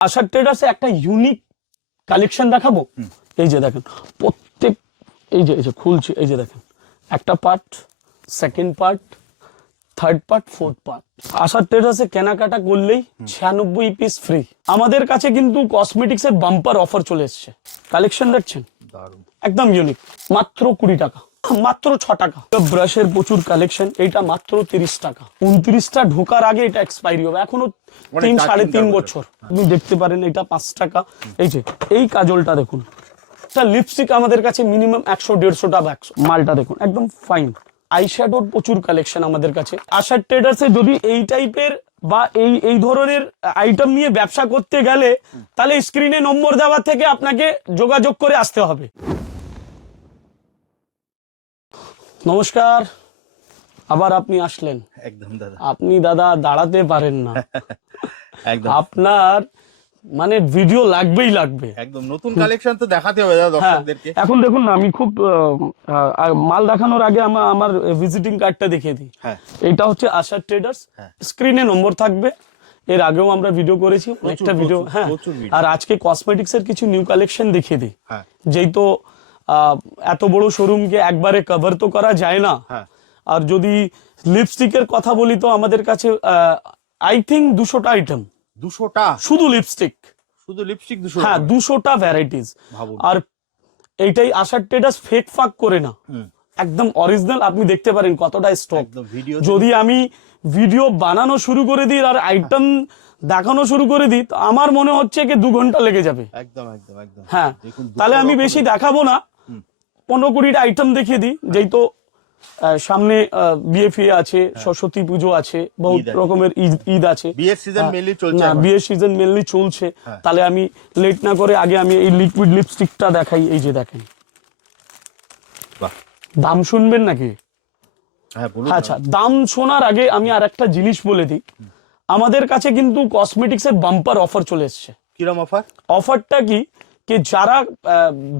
আশা ট্রেডার্সে একটা unique collection দেখাবো। এই যে দেখেন প্রত্যেক এই যে খুলছে, এই যে দেখেন একটা part, second part, third part, fourth part. Asha ট্রেডার্সে কেনাকাটা করলেই 96 পিস ফ্রি। আমাদের কাছে কিন্তু কসমেটিক্স এর বাম্পার অফার চলে এসছে। কালেকশন দেখছেন একদম ইউনিক, মাত্র 20 টাকা, মাত্র 6 টাকা। ব্রাশের প্রচুর কালেকশন, এইটা মাত্র 30 টাকা। 29টা ঢোকার আগে এটা এক্সপায়ারি হবে, এখনো 3-3.5 বছর। আপনি দেখতে পারেন এটা 5 টাকা। এই যে এই কাজলটা দেখুন, লিপস্টিক আমাদের কাছে মিনিমাম 100-150 টাকা। মালটা দেখুন একদম ফাইন। আইশ্যাডোর প্রচুর কালেকশন আমাদের কাছে। আশা ট্রেডার্সে যদি এই টাইপের বা এই ধরনের আইটেম নিয়ে ব্যবসা করতে গেলে তাহলে স্ক্রিনে নম্বর দেওয়া থেকে আপনাকে যোগাযোগ করে আসতে হবে। নমস্কার, আবার আপনি আসলেন। একদম দাদা, আপনি দাদা দাঁড়াতে পারেন না। একদম আপনার মানে ভিডিও লাগবেই লাগবে। একদম নতুন কালেকশন তো দেখাতে হবে দাদা দর্শকদেরকে। এখন দেখুন না, আমি খুব মাল দেখানোর আগে আমার ভিজিটিং কার্ডটা দেখিয়ে দিই। এইটা হচ্ছে আশা ট্রেডার্স, স্ক্রিনে নম্বর থাকবে। এর আগেও আমরা ভিডিও করেছি, একটা ভিডিও। হ্যাঁ, আর আজকে কসমেটিক্স এর কিছু নিউ কালেকশন দেখিয়ে দিই। যেই তো এত বড় শোরুমকে একবারে কভার তো করা যায় না। আর যদি লিপস্টিকের কথা বলি তো আমাদের কাছে আই থিঙ্ক 200টা আইটেম। 200টা শুধু লিপস্টিক, শুধু লিপস্টিক 200? হ্যাঁ, 200টা ভ্যারাইটিস। আর এইটাই আশা ট্রেডার্স ফেক ফাক করে না, একদম অরিজিনাল। আপনি দেখতে পারেন কতটা স্টক। যদি আমি ভিডিও বানানো শুরু করে দিই আর আইটেম দেখানো শুরু করে দিই, আমার মনে হচ্ছে কি 2 ঘন্টা লেগে যাবে। একদম একদম একদম। হ্যাঁ, তাহলে আমি বেশি দেখাবো না, 15-20টা আইটেম দেখিয়ে দিই। যেই তো সামনে বিএফএ আছে, সরস্বতী পুজো আছে, বহুত রকমের ঈদ আছে, বিয়ের সিজন মেনলি চলছে। না, বিয়ের সিজন মেনলি চলছে। তাহলে আমি লেট না করে আগে আমি এই লিকুইড লিপস্টিকটা দেখাই। এই যে দেখেন, দাম শুনবেন নাকি? আচ্ছা, দাম শোনার আগে আমি আর একটা জিনিস বলে দিই। আমাদের কাছে কিন্তু কসমেটিক্স এর বাম্পার অফার চলে এসছে। কিরকম অফার? অফারটা কি, যারা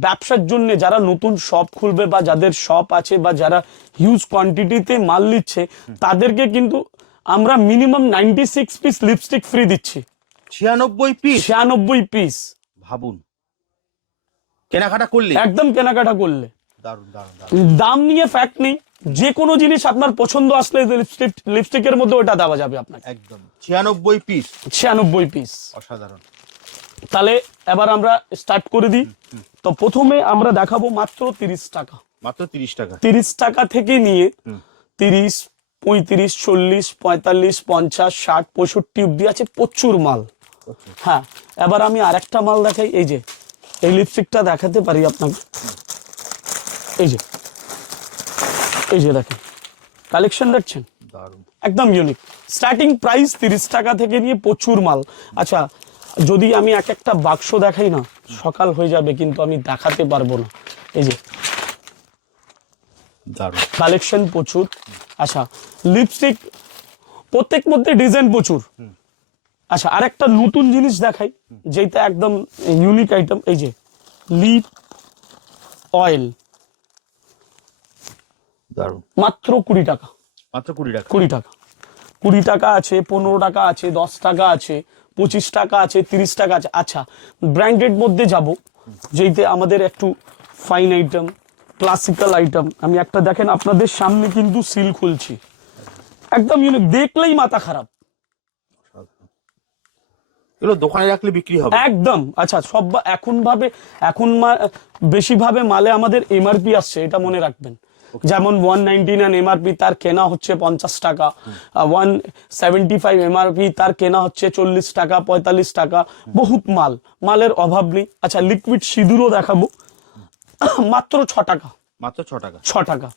ব্যবসার জন্য, যারা নতুন শপ খুলবে বা যাদের শপ আছে বা যারা হিউজ কোয়ান্টিটিতে মাল নিচ্ছে, তাদেরকে কিন্তু আমরা মিনিমাম 96 পিস লিপস্টিক ফ্রি দিচ্ছি। 96 পিস? 96 পিস। ভাবুন, কেনাকাটা করলে, একদম কেনাকাটা করলে। দারুন দারুন দারুন। দাম নিয়ে ফ্যাক্ট নেই, যে কোনো জিনিস আপনার পছন্দ আসলে লিপস্টিকের মধ্যে ওটা দেওয়া যাবে আপনাকে। একদম 96 পিস? 96 পিস, অসাধারণ। তাহলে এবার আমরা স্টার্ট করে দিই। তো প্রথমে আমরা দেখাবো মাত্র 30 টাকা। মাত্র 30 টাকা? 30 টাকা থেকে নিয়ে 30, 35, 40, 45, 50, 60, 65 অব্দি আছে, প্রচুর মাল। হ্যাঁ, এবার আমি আরেকটা মাল দেখাই। এই যে এই লিপস্টিকটা দেখাতে পারি আপনাকে। এই যে দেখেন কালেকশন দেখছেন, একদম ইউনিক। স্টার্টিং প্রাইস 30 টাকা থেকে নিয়ে প্রচুর মাল। আচ্ছা, যদি আমি এক একটা বাক্স দেখাই না, সকাল হয়ে যাবে, কিন্তু আমি দেখাতে পারবো না। এই যে কালেকশন প্রচুর। আচ্ছা, লিপস্টিক প্রত্যেক মধ্যে ডিজাইন প্রচুর। আচ্ছা, আরেকটা নতুন জিনিস দেখাই, যেটা একদম ইউনিক আইটেম। এই যে লিপ অয়েল, মাত্র 20 টাকা। মাত্র 20 টাকা? 20 টাকা, 20 টাকা আছে, 15 টাকা আছে, 10 টাকা আছে, 25 টাকা আছে, 30 টাকা আছে। আচ্ছা, ব্র্যান্ডেড মধ্যে যাব, যেইতে আমাদের একটু ফাইন আইটেম, ক্লাসিক্যাল আইটেম। আমি একটা দেখেন আপনাদের সামনে কিন্তু সিল খুলছি, একদম ইউনিক, দেখলেই মাথা খারাপ। এগুলো দোকানে রাখলে বিক্রি হবে একদম। আচ্ছা, সব এখন বেশি ভাবে মালে আমাদের এমআরপি আসছে, এটা মনে রাখবেন। যেমন 199 এমআরপি, তার কেনা হচ্ছে 50 টাকা। 175 এমআরপি, তার কেনা হচ্ছে 40 টাকা, 45 টাকা। বহুত মালের অভাব নেই। আচ্ছা, লিকুইড সিঁদুরও দেখাবো, মাত্র 6 টাকা। মাত্র 6 টাকা? 6 টাকা।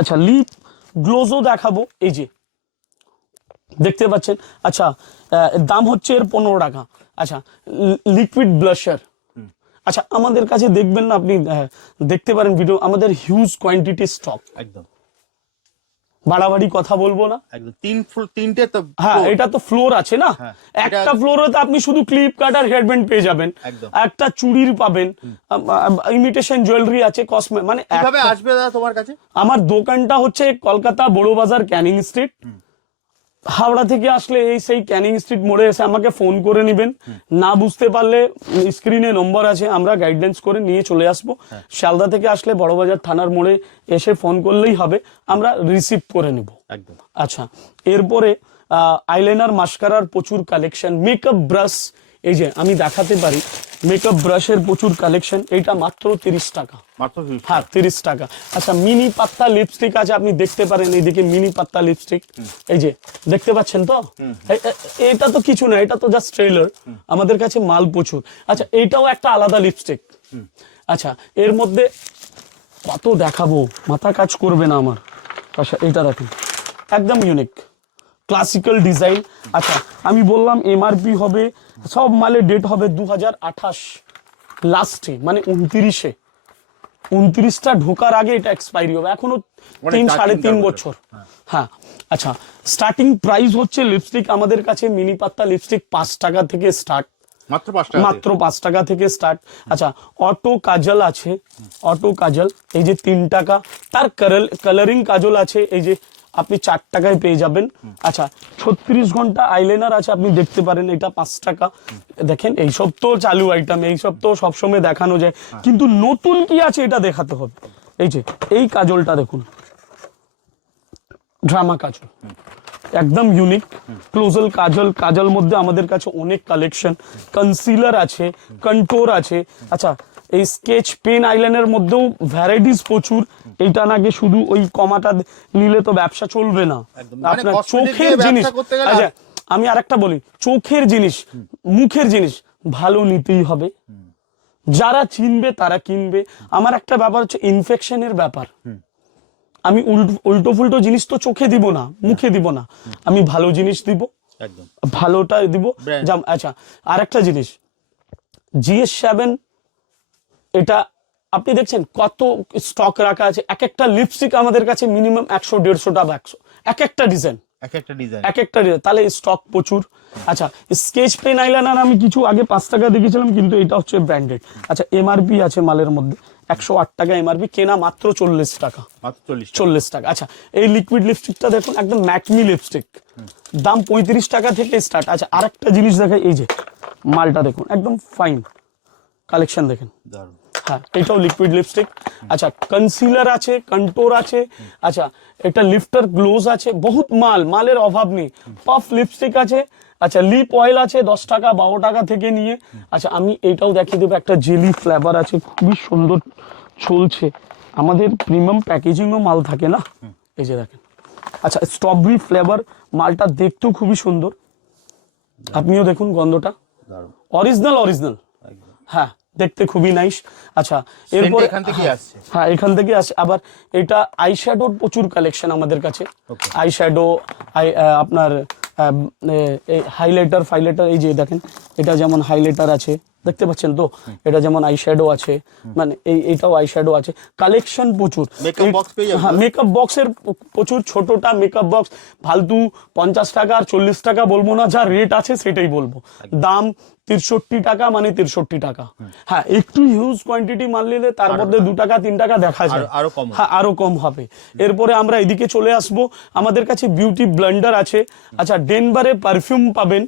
আচ্ছা, লিপ গ্লোজও দেখাবো, এই যে দেখতে পাচ্ছেন। আচ্ছা, দাম হচ্ছে এর 15 টাকা। আচ্ছা, লিকুইড ব্লাশার। আচ্ছা, আমাদের কাছে দেখবেন না, আপনি দেখতে পারেন ভিডিও, আমাদের হিউজ কোয়ান্টিটি স্টক। একদম বাড়াবাড়ি কথা বলবো না, একদম। তিনটে তো? হ্যাঁ, এটা তো ফ্লোর আছে না। একটা ফ্লোরে তো আপনি শুধু ক্লিপ কাট আর হেডব্যান্ড পেয়ে যাবেন, একটা চুড়ির পাবেন, ইমিটেশন জুয়েলারি আছে, মানে কিভাবে আসবে দাদা তোমার কাছে? আমার দোকানটা হচ্ছে কলকাতা বড় বাজার, ক্যানিং স্ট্রিট। হাওড়া থেকে আসলে এই সেই ক্যানিং স্ট্রিট মোড়ে এসে আমাকে ফোন করে নেবেন, না বুঝতে পারলে স্ক্রিনে নম্বর আছে, আমরা গাইডেন্স করে নিয়ে চলে আসবো। শিয়ালদা থেকে আসলে বড়বাজার থানার মোড়ে এসে ফোন করলেই হবে, আমরা রিসিভ করে নেব। একদম। আচ্ছা, এরপরে আইলাইনার মাস্কারার প্রচুর কালেকশন, মেকআপ ব্রাশ, এই যে আমি দেখাতে পারি মেকআপ ব্রাশের প্রচুর কালেকশন, এইটা মাত্র 30 টাকা। মাত্র হ্যাঁ 30 টাকা। আচ্ছা, মিনি পাত্তা লিপস্টিক আছে, আপনি দেখতে পারেন এইদিকে মিনি পাত্তা লিপস্টিক, এই যে দেখতে পাচ্ছেন তো, এটা তো কিছু না, এটা তো জাস্ট ট্রেলার, আমাদের কাছে মাল প্রচুর। আচ্ছা, এইটাও একটা আলাদা লিপস্টিক। আচ্ছা, এর মধ্যে কত দেখাবো, মাথা কাজ করবে না আমার। আচ্ছা, এটা দেখুন একদম ইউনিক ক্লাসিক্যাল ডিজাইন। আচ্ছা, আমি বললাম এমআরপি হবে, সব মালের ডেট হবে 2028 লাস্টে, মানে 29টা ঢোকার আগে এটা এক্সপায়ারি হবে, এখনো 3-3.5 বছর। হ্যাঁ। আচ্ছা, স্টার্টিং প্রাইস হচ্ছে লিপস্টিক আমাদের কাছে মিনি পাত্তা লিপস্টিক 5 টাকা থেকে স্টার্ট, মাত্র 5 টাকা, মাত্র 5 টাকা থেকে স্টার্ট। আচ্ছা, অটো কাজল আছে, অটো কাজল এই যে 3 টাকা, তার কালারিং কাজল আছে, এই যে আপনি 4 টাকায় পেয়ে যাবেন। আচ্ছা, 36 ঘন্টা আইলাইনার আছে, আপনি দেখতে পারেন, এটা 5 টাকা। দেখেন এইসব তো চালু আইটেম, এইসব তো সবসময় দেখানো যায়, কিন্তু নতুন কি আছে এটা দেখাতে হবে। এই যে এই কাজলটা দেখুন, ড্রামা কাজল, একদম ইউনিক ক্লোজাল কাজল। কাজল মধ্যে আমাদের কাছে অনেক কালেকশন, কনসিলার আছে, কন্ট্রোর আছে। আচ্ছা, এই স্কেচ পেন আইলাইনার মধ্যেও ভ্যারাইটিস প্রচুর। এইটা নাকি শুধু ওই কমাটা নিলে তো ব্যবসা চলবে না, আপনার চোখের জিনিস। আচ্ছা, আমি আরেকটা বলি, চোখের জিনিস, মুখের জিনিস ভালো নিতেই হবে, যারা চিনবে তারা কিনবে। আমার একটা ব্যাপার হচ্ছে ইনফেকশনের ব্যাপার, আমি উল্টো ফুল্টো জিনিস তো চোখে দিব না, মুখে দিব না, আমি ভালো জিনিস দিব, একদম ভালোটা দিব। আচ্ছা, আরেকটা জিনিস GS7, এটা আপনি দেখছেন কত স্টক রাখা আছে। এক একটা লিপস্টিক আমাদের কাছে মিনিমাম 100-150 বা 100, এক একটা ডিজাইন, এক একটা ডিজাইন, তাহলে স্টক প্রচুর। আচ্ছা, স্কেচ পেন আইলাইনার আমি কিছু আগে 5 টাকা দেখেছিলাম, কিন্তু এটা হচ্ছে ব্র্যান্ডেড। আচ্ছা, এমআরপি আছে মালের মধ্যে 108 টাকা এমআরপি, কেনা মাত্র 40 টাকা, মাত্র 40 টাকা। আচ্ছা, এই লিকুইড লিপস্টিকটা দেখুন, একদম ম্যাকমি লিপস্টিক, দাম 35 টাকা থেকে স্টার্ট। আচ্ছা, আরেকটা জিনিস দেখাই, এই যে মালটা দেখুন, একদম ফাইন কালেকশন দেখেন। দারুণ। হ্যাঁ, এটাও লিকুইড লিপস্টিক। আচ্ছা, কনসিলার আছে, কন্ট্রোর আছে। আচ্ছা, এটা লিফটার গ্লোজ আছে, বহুত মালের অভাব নেই। পাফ লিপস্টিক আছে। আচ্ছা, লিপ অয়েল আছে 10 টাকা 12 টাকা থেকে নিয়ে। আচ্ছা, আমি এটাও দেখিয়ে দেবো, একটা জেলি ফ্লেভার আছে, খুবই সুন্দর চলছে। আমাদের প্রিমিয়াম প্যাকেজিংও মাল থাকে না, এই যে দেখেন। আচ্ছা, স্ট্রবেরি ফ্লেভার, মালটা দেখতেও খুবই সুন্দর, আপনিও দেখুন গন্ধটা, অরিজিনাল। হ্যাঁ, দেখতে খুবই নাইস। আচ্ছা, এরপর এখান থেকে আসছে, হ্যাঁ এখান থেকে আসে। আবার এটা আইশ্যাডোর প্রচুর কালেকশন আমাদের কাছে, আইশ্যাডো, আপনার হাইলাইটার ফাইলাইটার, এই যে দেখেন, এটা যেমন হাইলাইটার আছে, দেখতে পাচ্ছেন তো, এটা যেমন আইশ্যাডো আছে, মানে এইটাও আইশ্যাডো আছে, কালেকশন প্রচুর। হ্যাঁ, মেকআপ বক্সের প্রচুর, ছোটটা মেকআপ বক্স ফালতু 50 টাকা আর 40 টাকা বলবো না, যা রেট আছে সেটাই বলবো, দাম 63 টাকা, মানে 63 টাকা। হ্যাঁ, একটু হিউজ কোয়ান্টিটি মাল নিলে তার মধ্যে 2 টাকা 3 টাকা দেখা যায়, হ্যাঁ আরো কম হবে। এরপরে আমরা এদিকে চলে আসবো, আমাদের কাছে বিউটি ব্লেন্ডার আছে। আচ্ছা, ডেনভারে পারফিউম পাবেন।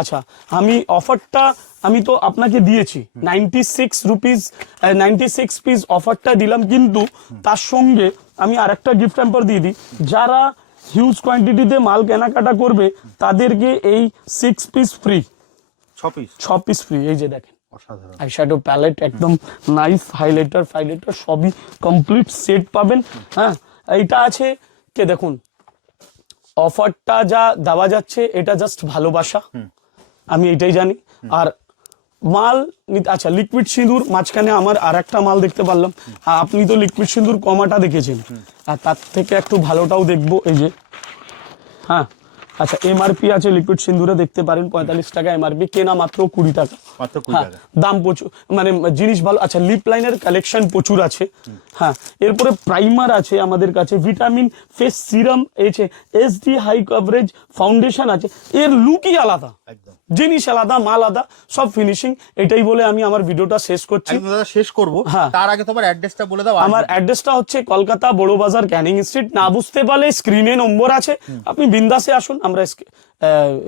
আচ্ছা, আমি অফারটা আমি তো আপনাকে দিয়েছি 96 পিস অফারটা দিলাম, কিন্তু তার সঙ্গে আমি আরেকটা গিফট হ্যাম্পার দিয়ে দিই, যারা হিউজ কোয়ান্টিটিতে মাল কেনাকাটা করবে তাদেরকে এই 6 পিস ফ্রি, 6 পিস ফ্রি। এই যে দেখেন, আইশ্যাডো প্যালেট একদম নাইস, হাইলাইটার ফাইলাইটার সবই কমপ্লিট সেট পাবেন। হ্যাঁ, এইটা আছে কে দেখুন, অফারটা যা দেওয়া যাচ্ছে এটা জাস্ট ভালোবাসা, আমি এটাই জানি। আর মাল আচ্ছা, লিকুইড সিঁদুর, মাঝখানে আমার আর একটা মাল দেখতে পারলাম, আপনি তো লিকুইড সিঁদুর কমাটা দেখেছেন, আর তার থেকে একটু ভালোটাও দেখবো, এই যে। হ্যাঁ, আচ্ছা, এমআরপি আছে লিকুইড সিঁদুরে, দেখতে পারেন 45 টাকা এমআরপি, কেনা মাত্র 20 টাকা। হ্যাঁ, দাম প্রচুর, মানে জিনিস ভালো। আচ্ছা, লিপ লাইনের কালেকশন প্রচুর আছে। হ্যাঁ, এরপরে প্রাইমার আছে আমাদের কাছে, ভিটামিন ফেস সিরাম আছে, SD হাই কভারেজ ফাউন্ডেশন আছে, এর লুকই আলাদা, জিনিস আলাদা, মাল আলাদা, সব ফিনিশিং। এটাই বলে আমি আমার ভিডিওটা শেষ করছি। একদম দাদা শেষ করবো, হ্যাঁ। তার আগে তোমার অ্যাড্রেসটা বলে দাও। আমার অ্যাড্রেসটা হচ্ছে কলকাতা বড় বাজার ক্যানিং স্ট্রিট। না বুঝতে পারলে স্ক্রিনে নম্বর আছে, আপনি বিন্দাসে আসুন, আমরা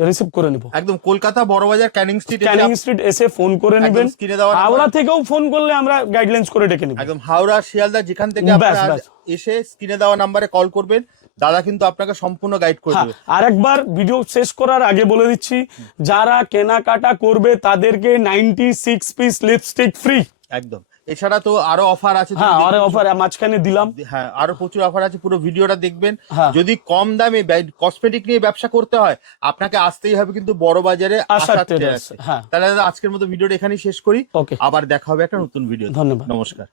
রিসিভ করে নিব। একদম কলকাতা বড়বাজার ক্যানিং স্ট্রিট, ক্যানিং স্ট্রিট এসে ফোন করে নেবেন। স্ক্রিনে দেওয়া নাম্বার। হাওড়া থেকেও ফোন করলে আমরা গাইডলাইন্স করে ডেকে নিব। একদম হাওড়া, শিয়ালদা, যেখান থেকে আপনারা ব্যাস। এসে স্ক্রিনে দেওয়া নাম্বারে কল করবেন, দাদা কিন্তু আপনাকে সম্পূর্ণ গাইড করে হ্যাঁ, দেবে। আর একবার ভিডিও শেষ করার আগে বলে দিচ্ছি, যারা কেনাকাটা করবে তাদেরকে 96 পিস লিপস্টিক ফ্রি। একদম। এছাড়া তো আরো অফার আছে। হ্যাঁ, আরে অফার মাঝখানে দিলাম। হ্যাঁ, আরো প্রচুর অফার আছে, পুরো ভিডিওটা দেখবেন। হ্যাঁ। যদি কম দামে কসমেটিক নিয়ে ব্যবসা করতে হয়, আপনাকে আসতেই হবে কিন্তু বড় বাজারে আশার আশার ট্রেডার্স। ট্রেডার্সে। হ্যাঁ, তাহলে দাদা আজকের মতো ভিডিওটা এখানেই শেষ করি। ওকে, আবার দেখা হবে একটা নতুন ভিডিও। ধন্যবাদ। নমস্কার।